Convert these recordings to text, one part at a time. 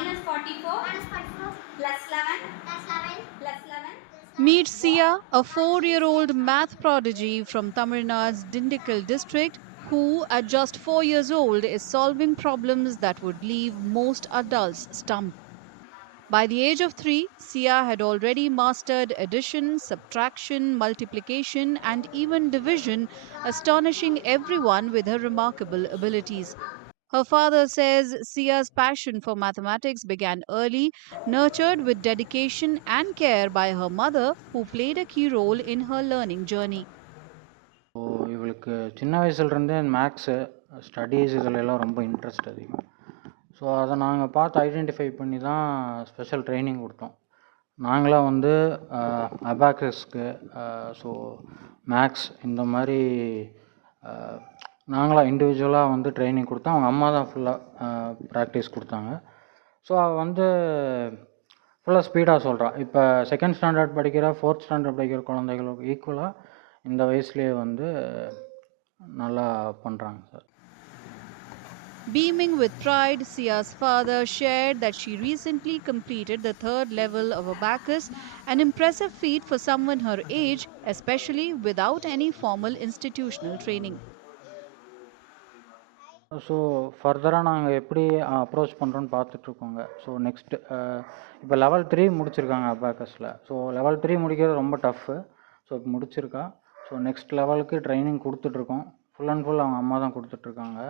minus 44 plus 11 plus 11. Meet Sia, a 4-year-old math prodigy from Tamil Nadu's Dindigul district, who, at just 4 years old, is solving problems that would leave most adults stumped. By the age of 3, Sia had already mastered addition, subtraction, multiplication, and even division, astonishing everyone with her remarkable abilities. Her father says Sia's passion for mathematics began early, nurtured with dedication and care by her mother, who played a key role in her learning journey. So இவளுக்கு சின்ன வயசுலேருந்தே maths studies இதிலெல்லாம் ரொம்ப இன்ட்ரெஸ்ட் அதிகம். ஸோ அதை நாங்கள் பார்த்து ஐடென்டிஃபை பண்ணி தான் ஸ்பெஷல் ட்ரைனிங் கொடுத்தோம். நாங்களாம் வந்து அபாக்கஸ்க்கு ஸோ மேக்ஸ் இந்த மாதிரி நாங்களாக இண்டிவிஜுவலாக வந்து ட்ரைனிங் கொடுத்தோம். அவங்க அம்மா தான் ஃபுல்லாக ப்ராக்டிஸ் கொடுத்தாங்க. ஸோ அவள் வந்து ஃபுல்லாக ஸ்பீடாக சொல்கிறா. இப்போ செகண்ட் ஸ்டாண்டர்ட் படிக்கிற, ஃபோர்த் ஸ்டாண்டர்ட் படிக்கிற குழந்தைகளுக்கு ஈக்குவலாக இந்த வயசுலேயே வந்து நல்லா பண்ணுறாங்க sir. Beaming with pride, Sia's father shared that she recently completed the 3rd level of abacus, an impressive feat for someone her age, especially without any formal institutional training. So ஃபர்தராக நாங்கள் எப்படி அப்ரோச் பண்ணுறோன்னு பார்த்துட்ருக்கோங்க. ஸோ நெக்ஸ்ட்டு இப்போ லெவல் 3 முடிச்சிருக்காங்க அபாக்கஸில். So level 3 முடிக்கிறது ரொம்ப டஃப்பு. ஸோ இப்போ முடிச்சிருக்கா. ஸோ நெக்ஸ்ட் லெவலுக்கு ட்ரைனிங் கொடுத்துட்ருக்கோம். ஃபுல் அண்ட் ஃபுல் அவங்க அம்மா தான் கொடுத்துட்ருக்காங்க.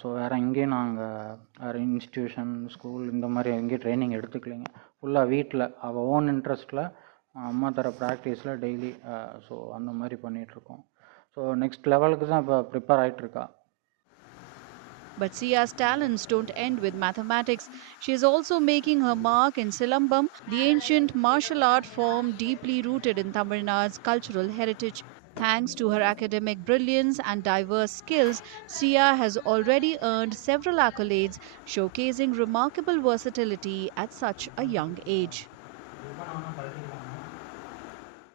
ஸோ வேறு எங்கேயும் நாங்கள் வேறு இன்ஸ்டியூஷன், ஸ்கூல் இந்த மாதிரி எங்கேயும் ட்ரைனிங் எடுத்துக்கலைங்க. ஃபுல்லாக வீட்டில் அவள் ஓன் இன்ட்ரெஸ்ட்டில் அம்மா தர ப்ராக்டிஸில் டெய்லி ஸோ அந்த மாதிரி பண்ணிகிட்ருக்கோம். ஸோ நெக்ஸ்ட் லெவலுக்கு தான் இப்போ ப்ரிப்பேர் ஆகிட்டுருக்கா. But Sia's talents don't end with mathematics. She is also making her mark in Silambam, the ancient martial art form deeply rooted in Tamil Nadu's cultural heritage. Thanks to her academic brilliance and diverse skills, Sia has already earned several accolades, showcasing remarkable versatility at such a young age.